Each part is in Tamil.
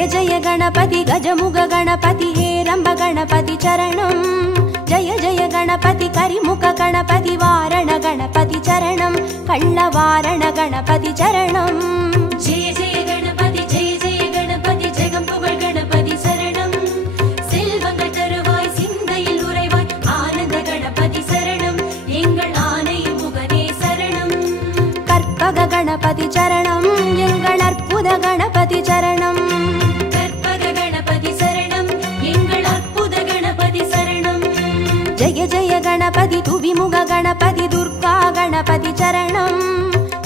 जय जय गणपति गजमुग गणपति हेरंब गणपति चरणं जय जय गणपति करिमुख गणपति वारण गणपति चरणं कल्लवारण गणपति चरणं जय जय गणपति जगंपुगळ गणपति शरणं செல்வங்கள் தருவாய் சிந்தையில் உறைவாய் ஆனந்த கணபதி சரணம் எங்கள் ஆனை முகனே சரணம் கற்பக गणपति चरणं எங்கள் அற்புத गणपति चरणं கற்பக கணபதி சரணம் எங்கள் அற்புத கணபதி சரணம் जय जय गणपति तुविमुग गणपति दुर्गा गणपति चरणं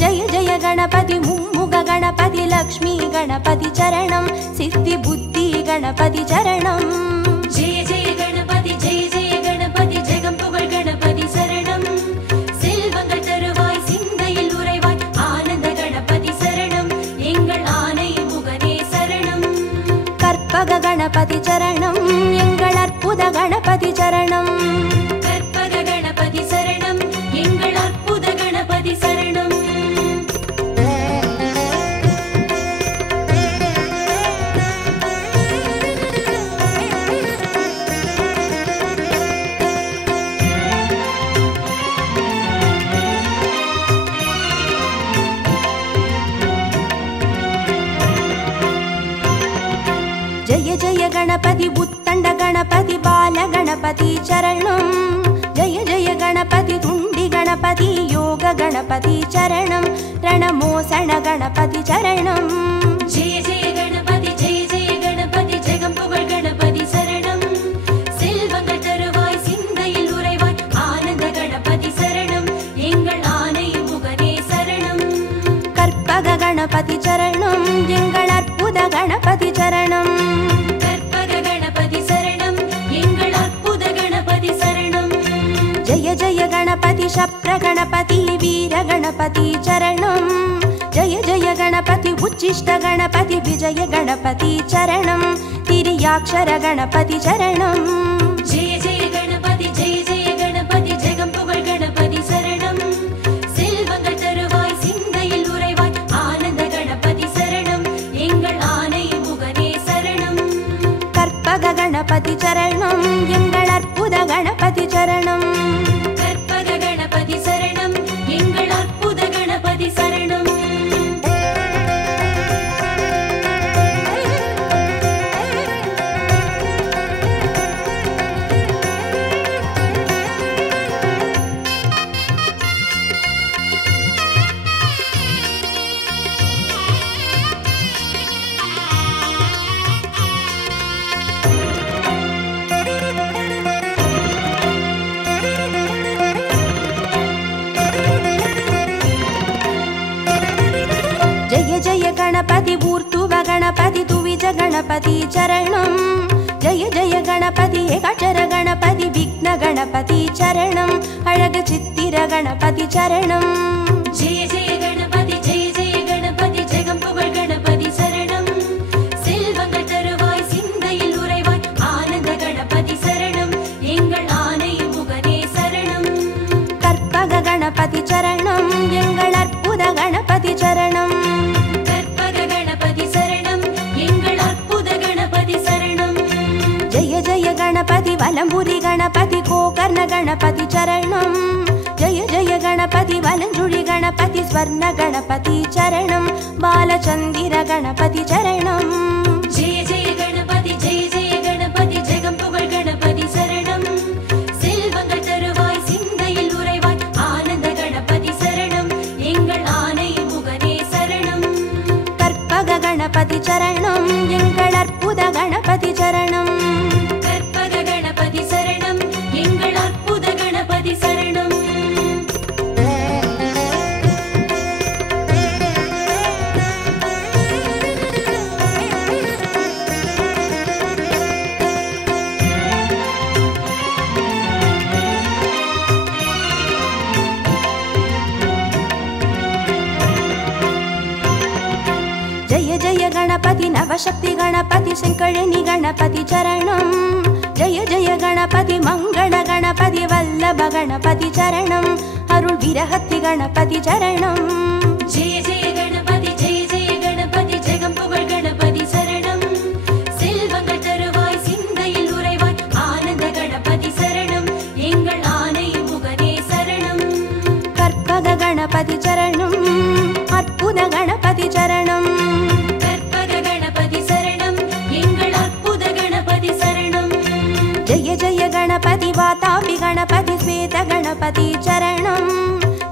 जय जय गणपति मुम्मुग गणपति लक्ष्मी गणपति चरणं सिद्धि बुद्धि गणपति चरणं जय जय गणपति जगंपुगळ गणपति शरणं செல்வங்கள் தருவாய் சிந்தையில் உறைவாய் ஆனந்த கணபதி சரணம் எங்கள் ஆனை முகனே சரணம் கற்பக गणपति चरणं எங்கள் அற்புத गणपति चरणं கற்பக கணபதி சரணம் எங்கள் அற்புத கணபதி சரணம் जय जय गणपति बुत्तंड गणपति बाल गणपति चरणं जय जय गणपति तुंडी गणपति योग गणपति चरणं रणमोसण गणपति चरणं जय जय गणपति जगंपुगळ गणपति शरणं செல்வங்கள் தருவாய் சிந்தையில் உறைவாய் ஆனந்த கணபதி சரணம் எங்கள் ஆனை முகனே சரணம் கற்பக गणपति चरणं எங்கள் அற்புத गणपति चरणं கற்பக கணபதி சரணம் எங்கள் அற்புத கணபதி சரணம் जय जय गणपति शप्र गणपति वीर गणपति चरणं जय जय गणपति उच्चिष्ट गणपति विजय गणपति चरणं तिर्याक्षर गणपति चरणं जय जय गणपति जगंपुगळ गणपति शरणं செல்வங்கள் தருவாய் சிந்தையில் உறைவாய் ஆனந்த கணபதி சரணம் எங்கள் ஆனை முகனே சரணம் கற்பக गणपति चरणं எங்கள் அற்புத गणपति चरणं கற்பக கணபதி சரணம் எங்கள் அற்புத கணபதி சரணம் जय जय गणपति ऊर्ध्व गणपति तुविज गणपति चरणं जय जय गणपति एकाक्षर गणपति विघ्न गणपति चरणं अळग चित्तिर गणपति चरणं जय जय गणपति जगंपुगळ गणपति शरणं செல்வங்கள் தருவாய் சிந்தையில் உறைவாய் ஆனந்த கணபதி சரணம் எங்கள் ஆனை முகனே சரணம் கற்பக गणपति चरणं எங்கள் அற்புத गणपति चरणं கற்பக கணபதி சரணம் எங்கள் அற்புத கணபதி சரணம் जय जय गणपति वलंबुरी गणपति गोकर्ण गणपति चरणं जय जय गणपति वलंजुळि गणपति स्वर्ण गणपति चरणं बालचंदिर गणपति चरणं जय जय गणपति जगंपुगळ गणपति शरणं செல்வங்கள் தருவாய் சிந்தையில் உறைவாய் ஆனந்த கணபதி சரணம் எங்கள் ஆனை முகனே சரணம் கற்பக गणपति चरणं எங்கள் அற்புத गणपति चरणं கற்பக கணபதி சரணம் எங்கள் அற்புத கணபதி சரணம் जय जय गणपति नवशक्ति गणपति शंकरणी गणपति चरणं जय जय गणपति मंगल गणपति वल्लभ गणपति चरणं अरुள் विरहति गणपति चरणं जय जय गणपति जगंपुगळ गणपति शरणं गणपति चरणं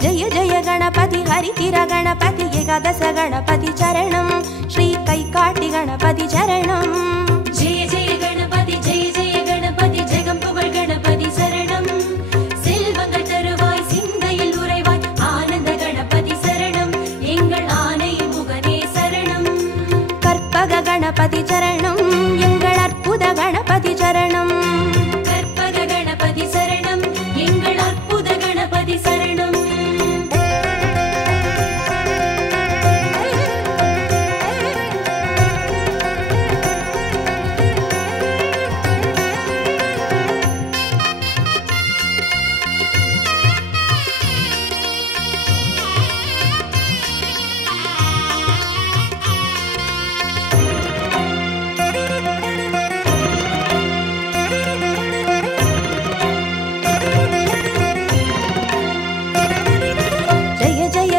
जय जय गणपति हरितिर गणपति एकादश गणपति चरणं श्री कैकाटि गणपति चरणं जय जय गणपति जगम्पुगळ गणपति शरणं செல்வங்கள் தருவாய் சிந்தையில் உறைவாய் ஆனந்த கணபதி சரணம் எங்கள் ஆனை முகனே சரணம் கற்பக गणपति चरणं எங்கள் அற்புத गणपति चरणं கற்பக கணபதி சரணம் எங்கள் அற்புத கணபதி சரணம்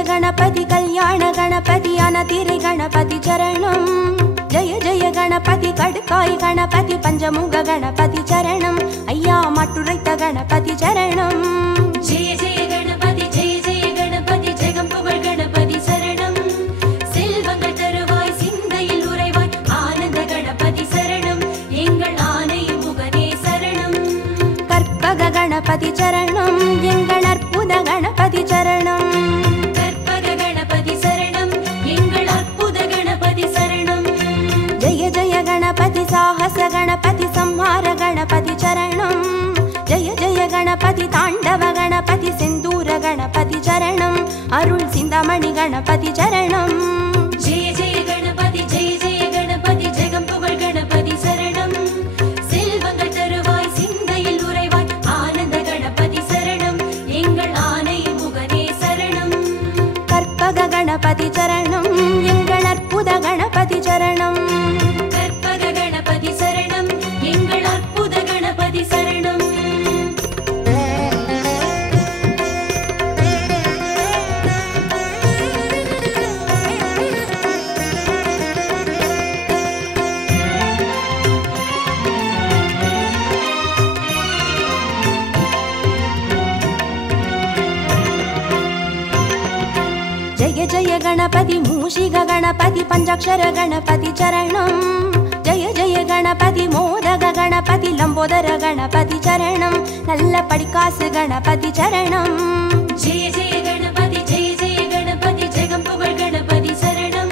गणपति कल्याण गणपति अनतिरि गणपति चरणं जय जय गणपति कड़काय गणपति पंचमुग गणपति चरणं अय्या मट्टुरैत गणपति चरणं जय जय गणपति जगम्पुगळ गणपति शरणं செல்வங்கள் தருவாய் சிந்தையில் உறைவாய் ஆனந்த கணபதி சரணம் எங்கள் ஆனை முகனே சரணம் கற்பக गणपति चरणं எங்கள் அற்புத गणपति चरणं जय जय गणपति साहस गणपति संहार गणपति चरणं जय जय गणपति ताण्डव गणपति सिन्दूर गणपति चरणं अरुள் सिन्दामणि गणपति चरणं जय जय गणपति जगम्पुगळ गणपति शरणं செல்வங்கள் தருவாய் சிந்தையில் உறைவாய் ஆனந்த கணபதி சரணம் எங்கள் ஆனை முகனே சரணம் கற்பக गणपति चरणं எங்கள் அற்புத गणपति चरणं கற்பக கணபதி சரணம் எங்கள் அற்புத கணபதி சரணம் जय जय गणपति मूषिक गणपति पंचाक्षर गणपति चरणं जय जय गणपति मोदक गणपति लंबोदर गणपति चरणं नल्ल पडिकासु गणपति चरणं जय जय गणपति जगम्पुगळ गणपति शरणं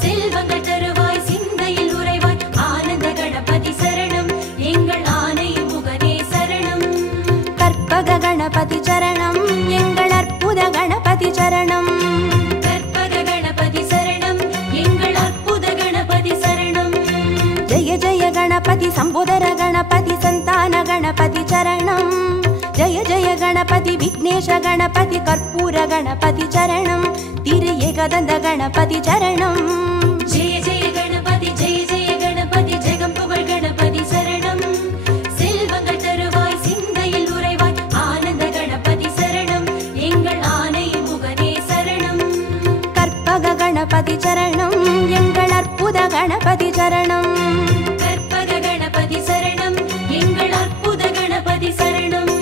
செல்வங்கள் தருவாய் சிந்தையில் உறைவாய் ஆனந்த கணபதி சரணம் எங்கள் ஆனை முகனே சரணம் கற்பக गणपति चरणं எங்கள் அற்புத गणपति चरणं கற்பக கணபதி சரணம் எங்கள் அற்புத கணபதி சரணம் जय जय गणपति संबोधर गणपति संतान गणपति चरणं जय जय गणपति विघ्नेश गणपति कर्पूर गणपति चरणं तिरु एकदन्त गणपति चरणं जय जय गणपति जगम्पुगळ गणपति शरणं செல்வங்கள் தருவாய் சிந்தையில் உறைவாய் ஆனந்த கணபதி சரணம் எங்கள் ஆனை முகனே சரணம் கற்பக गणपति चरणं எங்கள் அற்புத गणपति चरणं கற்பக கணபதி சரணம் எங்கள் அற்புத கணபதி சரணம்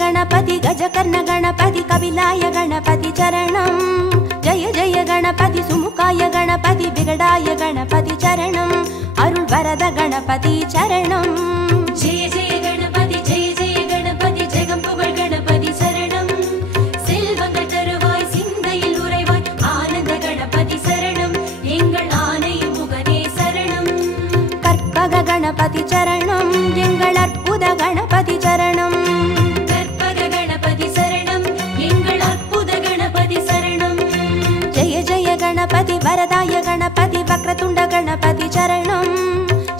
गणपति गजकर्ण गणपति कपिलाय गणपति चरणं जय जय गणपति सुमुखाय गणपति विगडाय गणपति चरणं अरुள் वरद गणपति चरणं जय जय गणपति जगम्पुगळ गणपति शरणं செல்வங்கள் தருவாய் சிந்தையில் உறைவாய் ஆனந்த கணபதி சரணம் எங்கள் ஆனை முகனே சரணம் கற்பக गणपति चरणं எங்கள் அற்புத गणपति चरणं गणपति वरदाय गणपति वक्रतुंड गणपति चरणं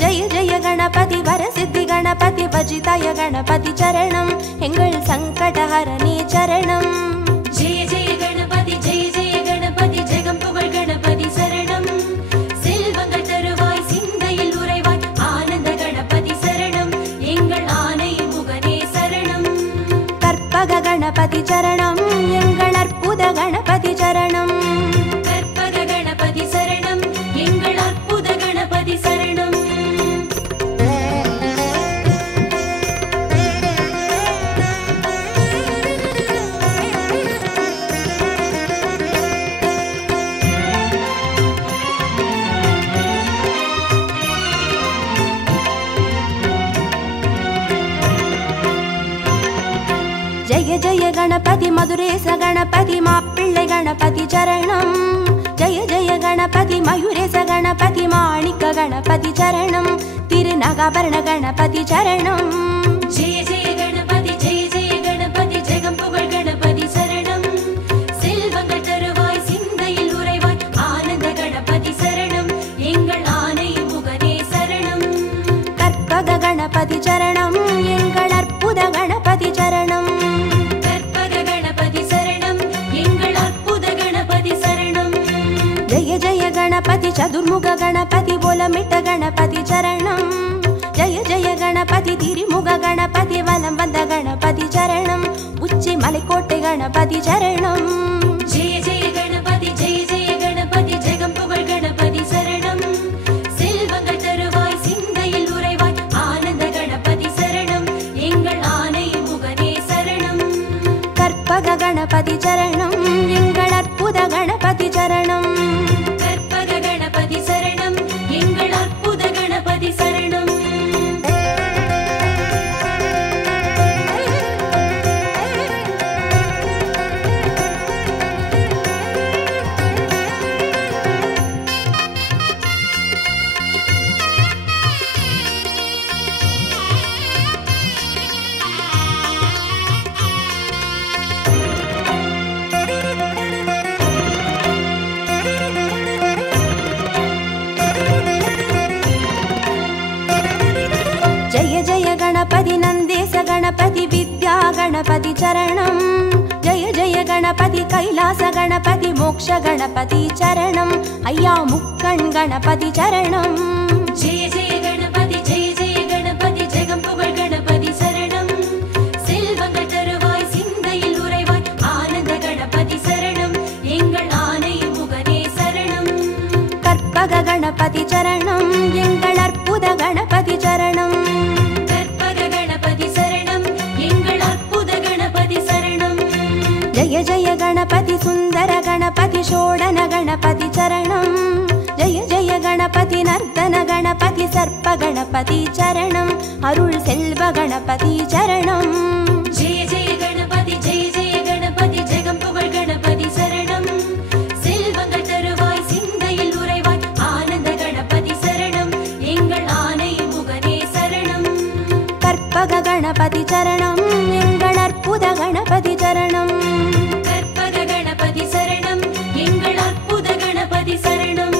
जय जय गणपति वरसिद्धि गणपति वजिताय गणपति चरणं एंगल சங்கடஹரணே சரணம். ஜெய ஜெய கணபதி ஜெய ஜெய கணபதி ஜெகம் புகழ் கணபதி சரணம். செல்வங்கள் தருவாய் சிந்தையில் உறைவாய் ஆனந்த கணபதி சரணம். எங்கள் ஆனை முகனே சரணம். கற்பக கணபதி சரணம். எங்கள் அற்புத கணபதி சரணம். கற்பக கணபதி சரணம். எங்கள் அற்புத கணபதி சரணம். ஜெய ஜெய கணபதி மதுரேச கணபதி மாப்பிள்ளை கணபதி சரணம். ஜெய ஜெய கணபதி மயூரேச கணபதி மாணிக்க கணபதி சரணம். திருநகாபரண கணபதி சரணம். ஜெய ஜெய கணபதி ஜெய ஜெய கணபதி ஜெகம் புகழ் கணபதி சரணம். செல்வங்கள் தருவாய் சிந்தையில் உறைவாய் ஆனந்த கணபதி சரணம். எங்கள் ஆனை முகனே சரணம். கற்பக கணபதி சரணம். எங்கள் அற்புத கணபதி சரணம். கற்பக கணபதி சரணம். எங்கள் அற்புத கணபதி சரணம். ஜெய ஜெய கணபதி சதுர்முக கணபதி போலமிட்ட கணபதி சரணம். ஜெய ஜெய கணபதி திரிமுக கணபதி வலம் வந்த கணபதி சரணம். உச்சி மலைக்கோட்டை கணபதி சரணம். ஜெய ஜெய கணபதி ஜெய ஜெய கணபதி ஜெகம் புகழ் கணபதி சரணம். செல்வங்கள் தருவாய் சிந்தையில் உறைவாய் ஆனந்த கணபதி சரணம். எங்கள் ஆனை முகனே சரணம். கற்பக கணபதி சரணம். எங்கள் அற்புத கணபதி சரணம். கற்பக கணபதி சரணம். எங்கள் அற்புத கணபதி சரணம். ஜெய ஜெய கணபதி நந்தேச கணபதி வித்யா கணபதி சரணம். ஜெய ஜெய கணபதி கைலாச கணபதி மோக்ஷ கணபதி சரணம். ஐயா முக்கண் கணபதி சரணம். ஜெய ஜெய கணபதி ஜெய ஜெய கணபதி ஜெகம் புகழ் கணபதி சரணம். செல்வங்கள் தருவாய் சிந்தையில் உறைவாய் ஆனந்த கணபதி சரணம். எங்கள் ஆனை முகனே சரணம். கற்பக கணபதி சரணம். எங்கள் அற்புத கணபதி சரணம். கற்பக கணபதி சரணம். எங்கள் அற்புத கணபதி சரணம். ஜெய ஜெய கணபதி சுந்தர கணபதி ஷோடன கணபதி சரணம். ஜெய ஜெய கணபதி நர்த்தன கணபதி சர்ப்ப கணபதி சரணம். அருள் செல்வ கணபதி சரணம். ஜெய ஜெய கணபதி ஜெய ஜெய கணபதி ஜெகம் புகழ் கணபதி சரணம். செல்வங்கள் தருவாய் சிந்தையில் உறைவாய் ஆனந்த கணபதி சரணம். எங்கள் ஆனை முகனே சரணம். கற்பக கணபதி சரணம். எங்கள் அற்புத கணபதி சரணம். கற்பக கணபதி சரணம். எங்கள் அற்புத கணபதி சரணம்.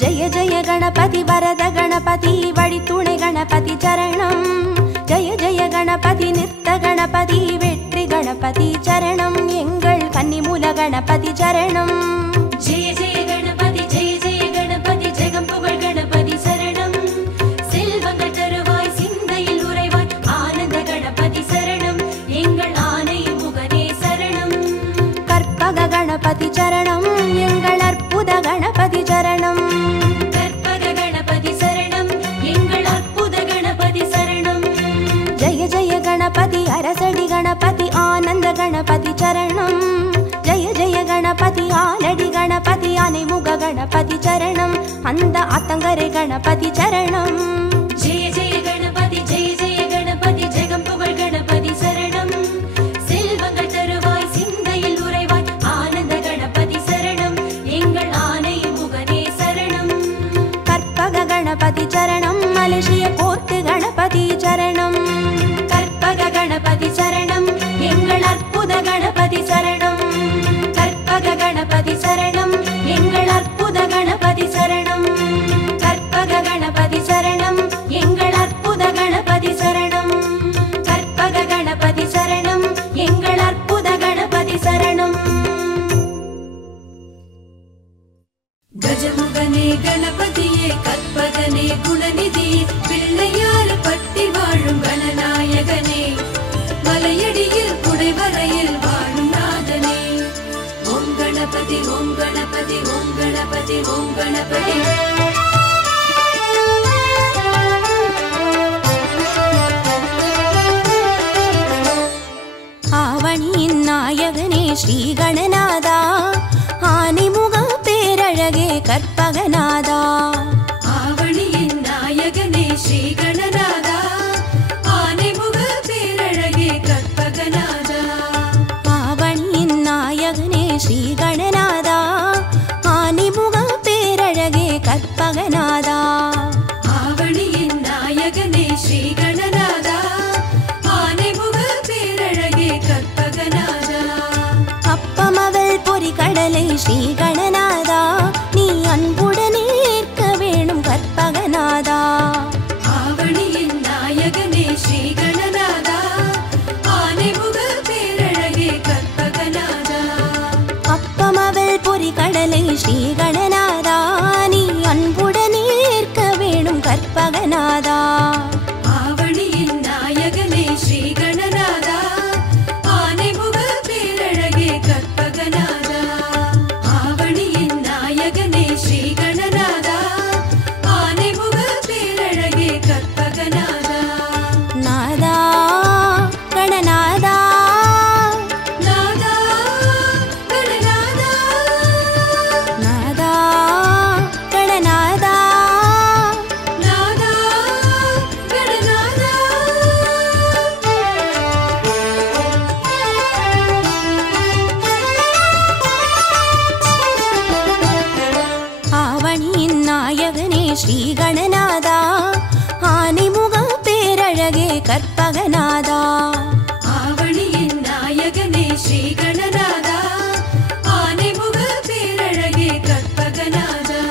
ஜெய ஜெய கணபதி வரத கணபதி வழித்துணை கணபதி சரணம். ஜெய ஜெய கணபதி நிறுத்த கணபதி வெற்றி கணபதி சரணம். எங்கள் கன்னிமூல கணபதி சரணம். ஜெய ஜெய கணபதி ஜெய ஜெய கணபதி ஜெகம் புகழ் கணபதி சரணம். செல்வங்கள் தருவாய் சிந்தையில் உறைவாய் ஆனந்த கணபதி சரணம். எங்கள் ஆனை முகனே சரணம். கற்பக கணபதி சரணம். எங்கள் அற்புத கணபதி சரணம். கற்பக கணபதி சரணம். எங்கள் அற்புத கணபதி சரணம். ஜெய ஜெய கணபதி அரசடி கணபதி ஆனந்த கணபதி சரணம். ஜெய ஜெய கணபதி ஆலடி கணபதி அனைமுக கணபதி சரணம். அந்த அத்தங்கரை கணபதி சரணம். ஜெய ஜெய கணபதி ஜெய ஜெய கணபதி ஜெகம் புகழ் கணபதி சரணம். செல்வங்கள் தருவாய் சிந்தையில் உறைவாய் ஆனந்த கணபதி சரணம். எங்கள் ஆனை முகனே சரணம். கற்பக கணபதி சரணம். கஜமுகனே கணபதியே கற்பகனே குணநிதி பிள்ளையார் பட்டி வாழும் கணநாயகனே மலையடியில் குடைவரையில் வாழும் நாதனே ஓம் கணபதி ஓம் கணபதி ஓம் கணபதி ஓம் கணபதி ஆவணியின் நாயகனே ஸ்ரீ கணநாதா ஆனைமுக பேரழகே கற்பகநாதா ஆவணியின் நாயகனே ஸ்ரீ கணநாதா ஆனைமுக பேரழகே கற்பகநாதா ஆவணியின் நாயகனே ஸ்ரீ கணநாதா ஆனைமுக பேரழகே கற்பகநாதா ஆவணியின் நாயகனே ஸ்ரீ கணநாதா ஆனைமுக பேரழகே கற்பகநாதா அப்பமவள் பொறி கடலை ஸ்ரீ கணநாதா நீ அன்புடனே ஏற்க வேணும் கற்பகநாதா ஆவணியின் நாயகனே ஸ்ரீ கணநாதா ஆனைமுக பேரழகே கற்பகநாதா அப்பமவள் பொறி கடலை ஸ்ரீ கணநாதா நீ அன்புடனே ஏற்க வேணும் கற்பகநாதா ஆவணியின் நாயகனே ஸ்ரீ கணநாதா ஆனைமுக பேரழகே கற்பகநாதா ஆவணியின் நாயகனே ஸ்ரீ கணநாதா ஆனைமுக பேரழகே கற்பகநாதா நாதா கணநாதா நாதா கணநாதா நாதா கணநாதா நாதா கணநாதா ஆவணியின் நாயகனே ஸ்ரீ கணநாதா ஆனைமுக பேரழகே கற்பகநாதா ஆவணியின் நாயகனே ஸ்ரீ கணநாதா ஆனைமுக பேரழகே கற்பகநாதா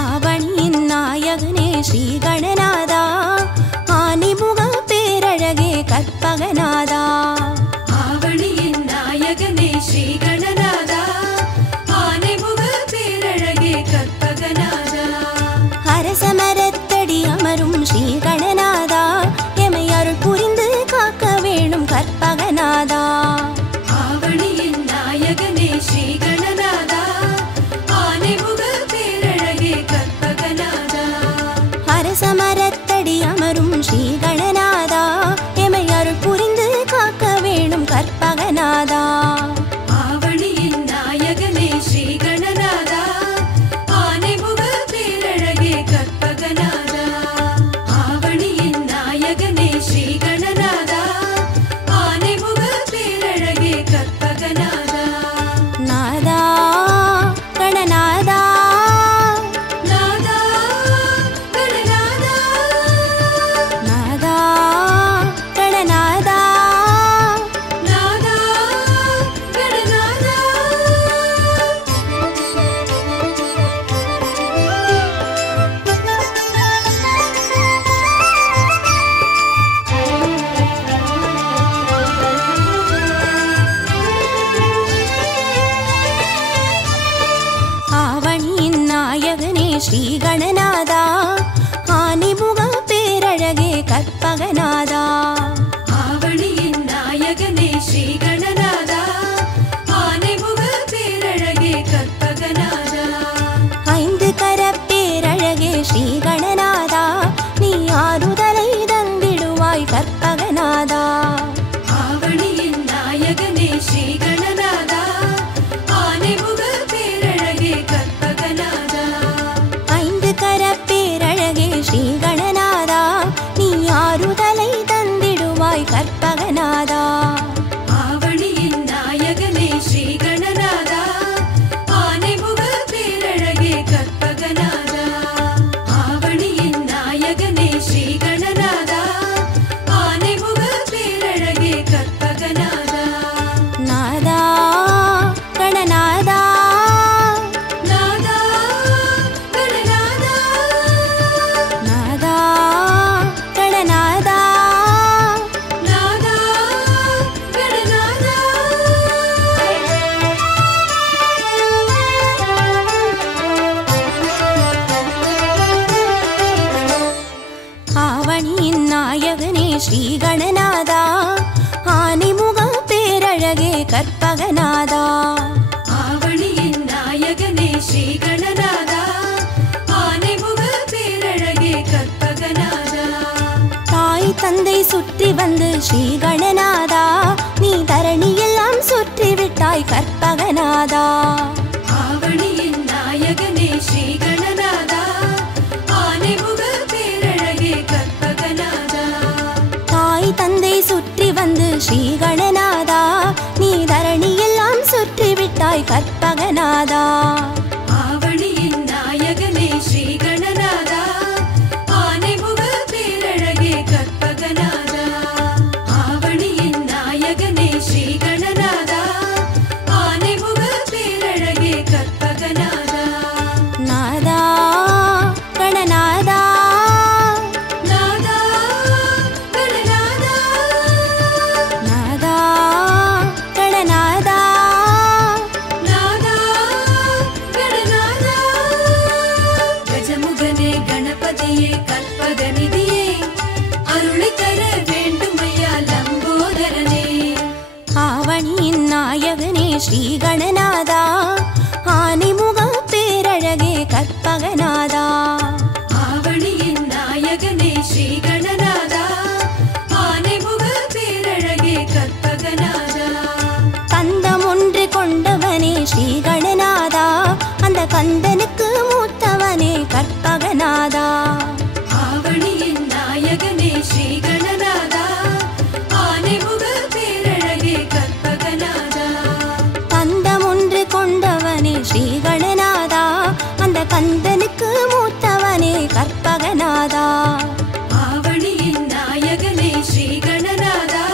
ஆவணியின் நாயகனே ஸ்ரீ கணநாதா ஆனைமுக பேரழகே கற்பகநாதா ஆவணியின் நாயகனே ஸ்ரீ கணநாதா ஆனைமுக பேரழகே கற்பகநாதா அரசமரத்தடி அமரும் ஸ்ரீ கணநாதா எமை அருள் புரிந்து காக்க வேணும் கற்பகநாதா ஆவணியின் நாயகனே ஸ்ரீ கணநாதா ஆனைமுக பேரழகே கற்பகநாதா அரசமரத்தடி அமரும் ஸ்ரீ கணநாதா எமை அருள் புரிந்து காக்க வேணும் கற்பகநாதா ஆவணியின் நாயகனே ஸ்ரீ கணநாதா ஆனைமுக பேரழகே கற்பகநாதா ஆவணியின் நாயகனே ஸ்ரீ கணநாதா ஆனைமுக பேரழகே கற்பகநாதா நாதா கணநாதா நாதா கணநாதா நாதா கணநாதா நாதா கணநாதா ஆவணியின் நாயகனே ஸ்ரீ கணநாதா ஆனைமுக பேரழகே கற்பகநாதா ஆவணியின் நாயகனே ஸ்ரீ கணநாதா ஆனைமுக பேரழகே கற்பகநாதா ஐந்து கரப்பேரழகே ஸ்ரீ கணநாதா நீ ஆறுதலை தந்திடுவாய் கற்பகநாதா ஆவணியின் நாயகனே ஸ்ரீ கணநாதா ஆனைமுக பேரழகே கற்பகநாதா ஐந்து ஸ்ரீ கணநாதா, நீ தரணியெல்லாம் சுற்றிவிட்டாய் கற்பகநாதா. ஆவணியின் நாயகனே ஸ்ரீ கணநாதா, ஆனைமுக பேரழகே கற்பகநாதா. தாய் தந்தை சுற்றி வந்து ஸ்ரீ கணநாதா, நீ தரணியெல்லாம் சுற்றிவிட்டாய் கற்பகநாதா. ஆவணியின் நாயகனே ஸ்ரீ கணநாதா, ஆனைமுக பேரழகே கற்பகநாதா. ஆவணியின் நாயகனே ஸ்ரீ கணநாதா, ஆனைமுக பேரழகே கற்பகநாதா. நாதா கணநாதா, நாதா கணநாதா, நாதா கணநாதா, நாதா கணநாதா. கஜமுகனே கணபதியே கற்பகநிதியே, அருளை தர வேண்டுமையா லம்போதரனே. ஆவணியின் நாயகனே ஸ்ரீ கணநாதா, ஆனைமுக பேரழகே கற்பகநாதா. ஆவணியின் நாயகனே ஸ்ரீ கணநாதா, ஆனைமுக பேரழகே கற்பகநாதா. கந்தம் ஒன்று கொண்டவனே ஸ்ரீ கணநாதா, அந்த கந்தனுக்கு மூத்தவனே கற்பகநாதா. ஆவணியின் நாயகனே ஸ்ரீ கணநாதா, ஆனைமுக பேரழகே கற்பகநாதா. கந்தம் ஒன்று கொண்டவனே ஸ்ரீ கணநாதா, அந்த கந்தனுக்கு மூத்தவனே கற்பகநாதா. ஆவணியின் நாயகனே ஸ்ரீ கணநாதா,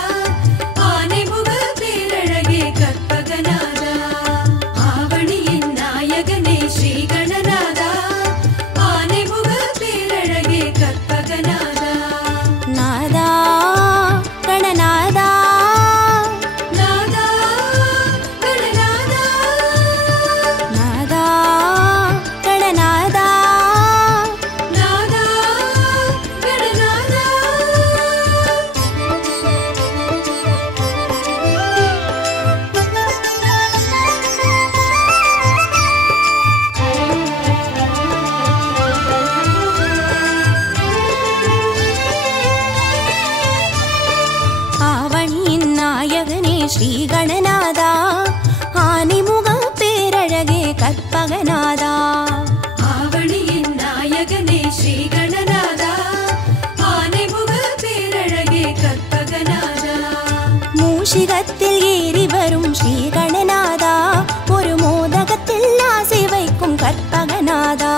ஆனைமுக பேரழகே கற்பகநாதா. ஆவணியின் நாயகனே ஸ்ரீ கணநாதா, ஆனைமுக பேரழகே கற்பகநாதா. நாதா கணநாதா, நாதா கணநாதா, நாதா கணநாதா, நாதா கணநாதா. ஆவணியின் நாயகனே ஸ்ரீ கணநாதா, ஆனைமுக பேரழகே கற்பகநாதா. ஆவணியின் நாயகனே ஸ்ரீ கணநாதா, ஆனைமுக பேரழகே கற்பகநாதா. மூஷிகத்தில் ஏறி வரும் ஸ்ரீ கணநாதா, ஒரு மோதகத்தில் ஆசை வைக்கும் கற்பகநாதா.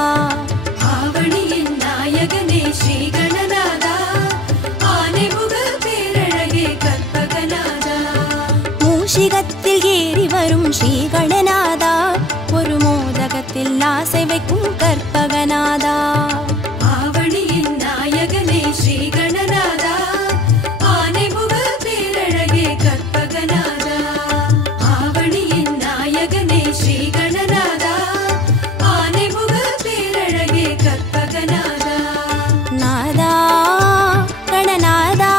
ஆவணியின் நாயகனே ஸ்ரீ கணநாதா, ஆனைமுக பேரழகே கற்பகநாதா. மூஷிகத்தில் ஏறி வரும் ஸ்ரீ கணநாதா, ஒரு மோதகத்தில் ஆசை வைக்கும் கற்பகநாதா. ஆவணியின் நாயகனே ஸ்ரீ கணநாதா, ஆனைமுக பேரழகே கற்பகநாதா. ஆவணியின் நாயகனே ஸ்ரீ கணநாதா, ஆனைமுக பேரழகே கற்பகநாதா. நாதா கணநாதா,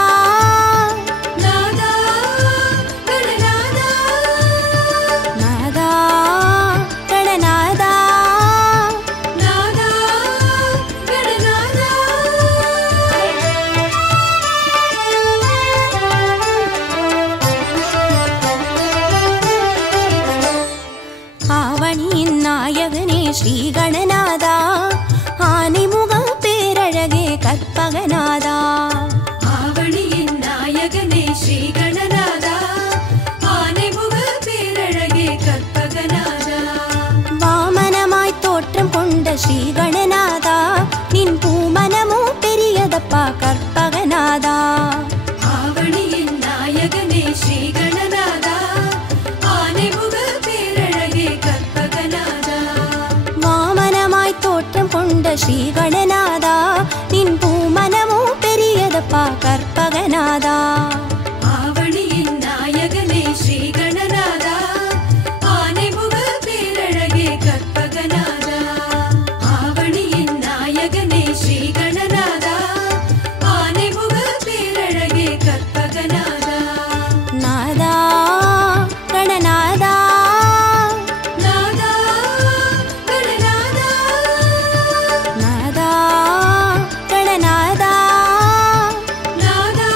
நாதா கணநாதா, நாதா கணநாதா, நாதா கணநாதா. ஆவணியின் நாயகனே ஸ்ரீ கணநாதா, ஆனைமுக பேரழகே கற்பகநாதா. ஆவணியின் நாயகனே ஸ்ரீ கணநாதா, ஆனைமுக பேரழகே கற்பகநாதா. வாமனமாய் தோற்றம் கொண்ட ஸ்ரீ கணநாதா, நின் பூமனமோ பெரியதப்பா கற்பகநாதா. ஆவணியின் நாயகனே ஸ்ரீ கணநாதா, ஆனைமுக பேரழகே கற்பகநாதா. வாமனமாய் தோற்றம் கொண்ட ஸ்ரீ கணநாதா, நின் பூமனமோ பெரியதப்பா கற்பகநாதா. ஆவணியின் நாயகனே ஸ்ரீ கணநாதா, ஆனைமுக பேரழகே கற்பகநாதா. ஆவணியின் நாயகனே ஸ்ரீ கணநாதா, ஆனைமுக பேரழகே கற்பகநாதா. நாதா கணநாதா, நாதா கணநாதா, நாதா கணநாதா, நாதா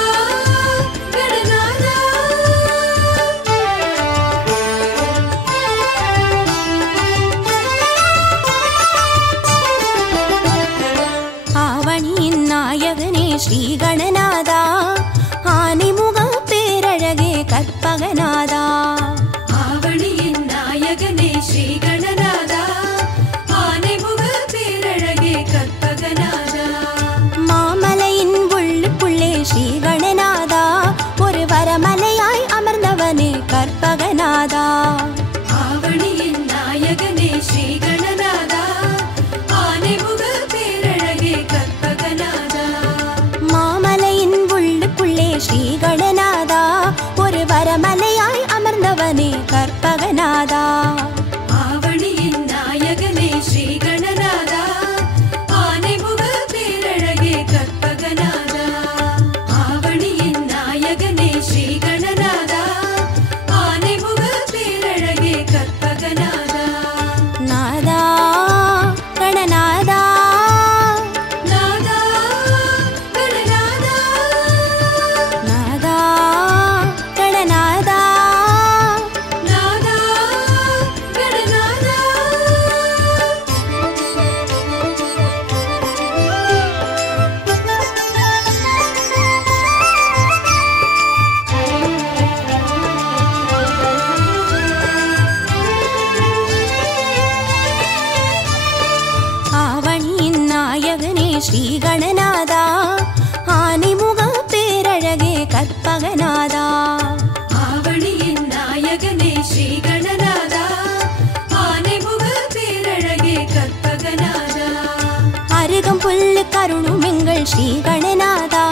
ஸ்ரீ கணநாதா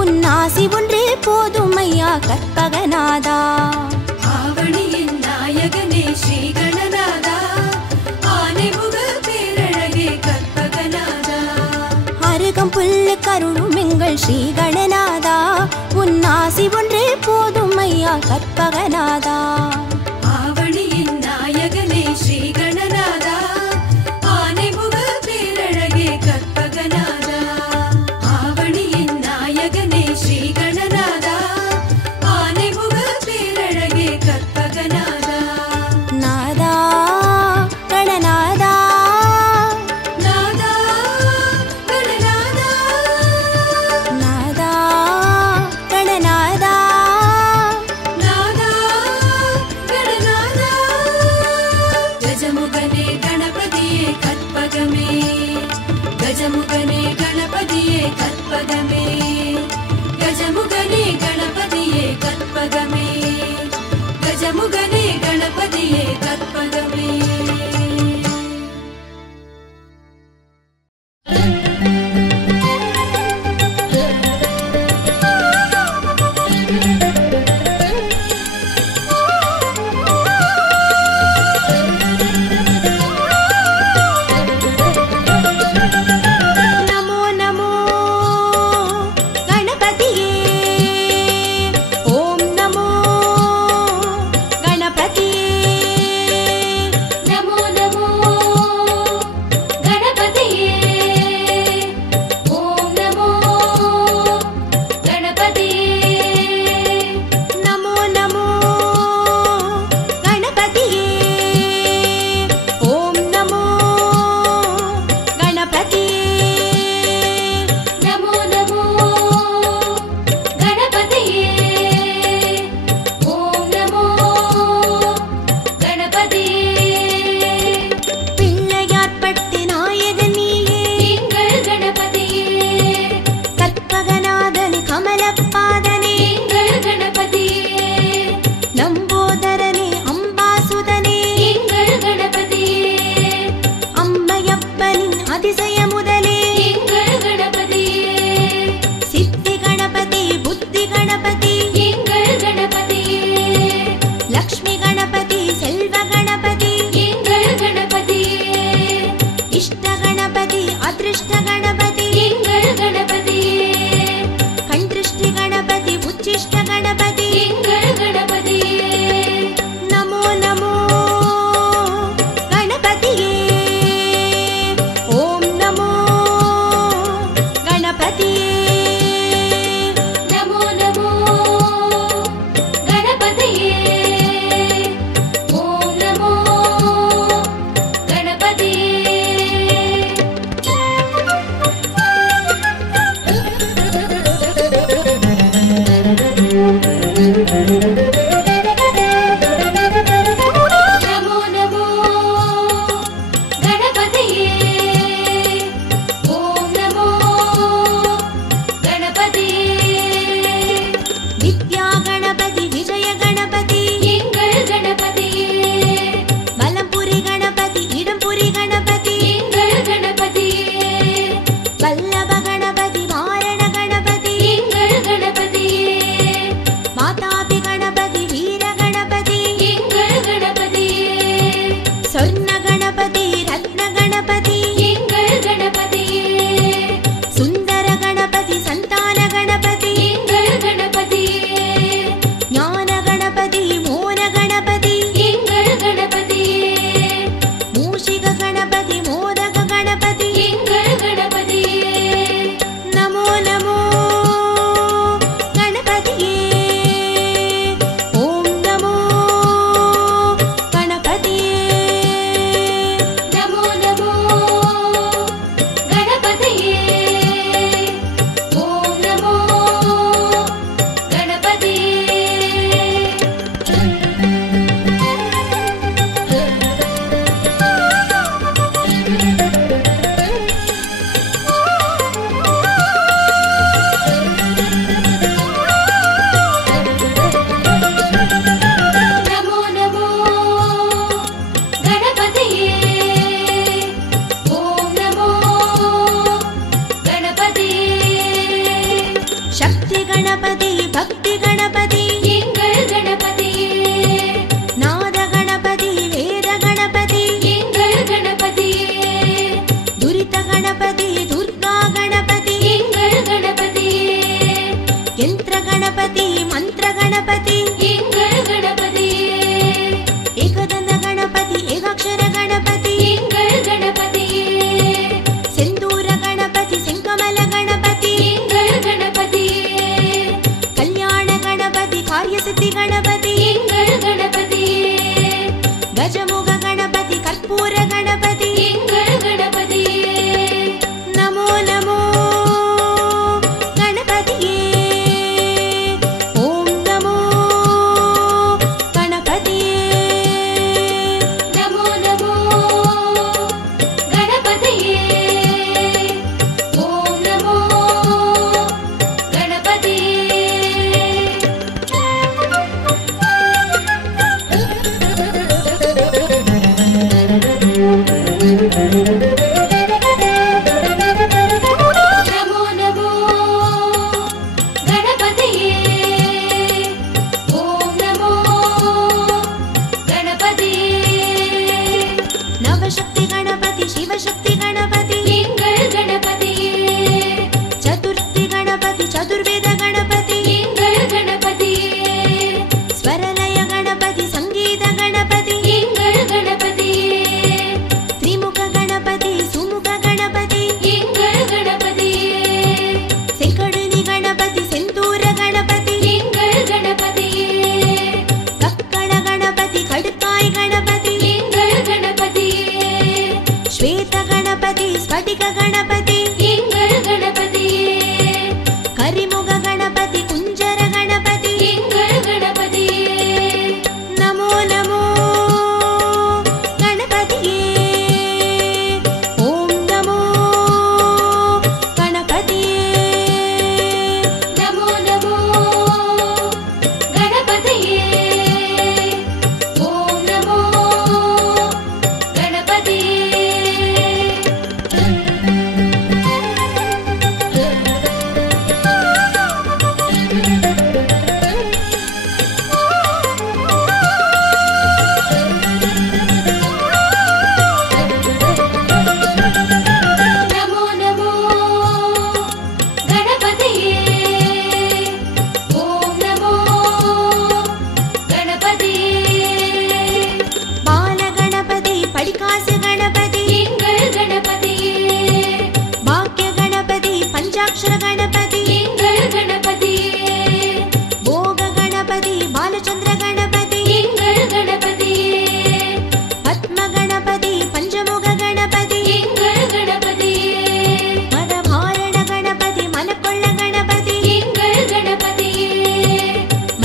உன்னாசி ஒன்றே போதும் ஐயா கற்பகநாதா. ஆவணியின் நாயகனே ஸ்ரீ கணநாதா ஆனைமுக பேரழகே கற்பகநாதா. அருகம் புல்லு கருளும் எங்கள் ஸ்ரீ கணநாதா உன்னாசி ஒன்றே போதும் ஐயா கற்பகநாதா. ஆவணியின் நாயகனே ஸ்ரீ கணநாதா ஆனைமுக பேரழகே கற்பகநாதா. ஆவணியின் நாயகனே ஸ்ரீ கணநாதா ஆனைமுக பேரழகே கற்பகநாதா. நாதா கணநாதா நாதா கணநாதா நாதா கணநாதா நாதா கணநாதா. கஜமுகனே கணபதியே கற்பகமே கஜமுகனே கணபதியே கற்பகமே கஜமுகனே கணபதியே கற்பகமே கஜமுகனே கணபதியே கற்பகமே. நமோ நமோ கணபதியே ஓம் நமோ கணபதியே. நமோ நமோ கணபதியே ஓம் நமோ கணபதியே. நமோ நமோ கணபதியே ஓம் நமோ கணபதியே. நமோ நமோ கணபதியே ஓம் நமோ கணபதியே. பிள்ளையார்பட்டு நாயகன் நீயே எங்கள் கணபதியே கற்பகநாதனே கமலப்பாதனே எங்கள் கணபதியே லம்போதரனே அம்பாசுதனே எங்கள் கணபதியே அம்மையப்பனின் அதிசய முதலே எங்கள் கணபதியே சித்தி கணபதி புத்தி கணபதி எங்கள் கணபதியே லக்ஷ்மி கணபதி செல்வ கணபதி எங்கள் கணபதியே இஷ்ட கணபதி அதிருஷ்ட கணபதி எங்கள் கணபதியே கண் திருஷ்டி கணபதி உச்சிஷ்ட கணபதி எங்கள் கணபதியே. நமோ நமோ கணபதியே ஓம் நமோ கணபதியே. நமோ நமோ கணபதியே ஓம் நமோ கணபதியே. நமோ நமோ கணபதியே ஓம் நமோ கணபதியே. வித்யா கணபதி விஜய கணபதி எங்கள் கணபதியே வலம்புரி கணபதி இடம்புரி கணபதி எங்கள் கணபதியே வல்லப கணபதி வாரண கணபதி எங்கள் கணபதியே மாதாபி கணபதி गणपति எங்கள் கணபதியே एकदन्त गणपति एकाक्षर गणपति எங்கள் கணபதியே सिन्दूर गणपति सिंकमल गणपति எங்கள் கணபதியே कल्याण गणपति कार्यसिद्धि गणपति எங்கள் கணபதியே गजमुख गणपति कर्पूर गणपति எங்கள் கணபதியே नमो नमो गणपतिये ओम नमो गणपतिये நமோ நமோ கணபதியே ஓம் நமோ நமோ நமோ கணபதியே ஓம் நமோ கணபதியே नवशक्ति गणपति शिवशक्ति गणपति எங்கள் கணபதியே चतुर्थी गणपति चतुर्वेद गणपति எங்கள் கணபதியே स्वरलय गणपति संगीत गणपति எங்கள் கணபதியே त्रिमुख गणपति सुमुख गणपति எங்கள் கணபதியே सेंकड़ुनी गणपति सिंदूर गणपति எங்கள் கணபதியே कक्कड़ गणपति खडकाय गणपति எங்கள் கணபதியே श्वेत गणपति स्फटिक गणपति எங்கள் கணபதியே करिमुख गणपति कुंजर गणपति எங்கள் கணபதியே नमो नमो गणपतिये ओम नमो गणपतिये நமோ நமோ கணபதியே ஓம் நமோ நமோ நமோ கணபதியே ஓம் நமோ கணபதியே बाल गणपति पडिकास गणपति எங்கள் கணபதியே वाक्य गणपति पंचाक्षर गणपति எங்கள் கணபதியே भोग गणपति बालचंद्र गणपति எங்கள் கணபதியே पद्म गणपति पंचमुख गणपति எங்கள் கணபதியே मदभारण गणपति मनकोल्ल गणपति எங்கள் கணபதியே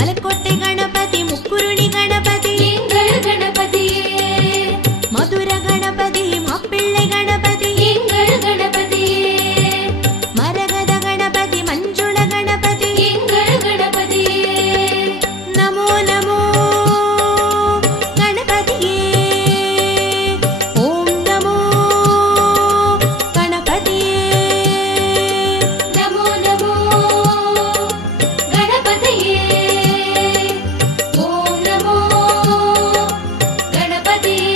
मलकोट्टे गणपति मुक्कुरुणि गणपति எங்கள் கணபதியே मधुर गणपति माप्पिळ्ळै गणपति எங்கள் கணபதியே मरगद गणपति मंजुळ गणपति எங்கள் கணபதியே नमो नमो गणपतिये ओम नमो गणपतिये நமோ நமோ கணபதியே ஓம் நமோ கணபதியே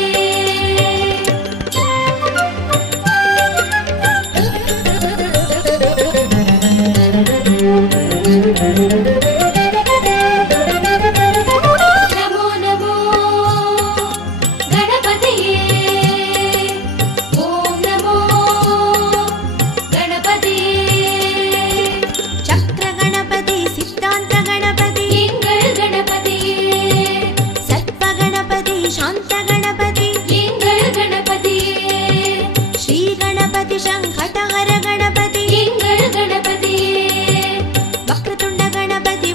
நமோ நமோ கணபதியே ஓம் நமோ கணபதியே चक्र गणपति सिद्धांत गणपति எங்கள் கணபதியே सर्प गणपति शांत गणपति எங்கள் கணபதியே श्री गणपति शंखटहर गणपति எங்கள் கணபதியே वक्रतुंड गणपति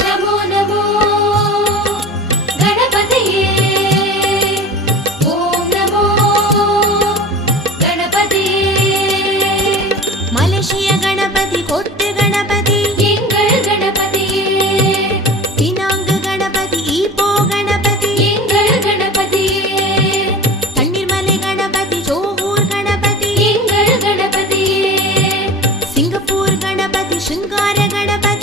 ನಮೋ ನಮೋ ಗಣಪತಿಯೇ ಓಂ ನಮೋ ಗಣಪತಿಯೇ மலேசிய கணபதி கொட்டு கணபதி எங்கள் கணபதியே பினாங்கு கணபதி ஈப்போ கணபதி எங்கள் கணபதியே தண்ணீர்மலை கணபதி ஜோகூர் கணபதி எங்கள் கணபதியே சிங்கப்பூர் கணபதி சிங்கார கணபதி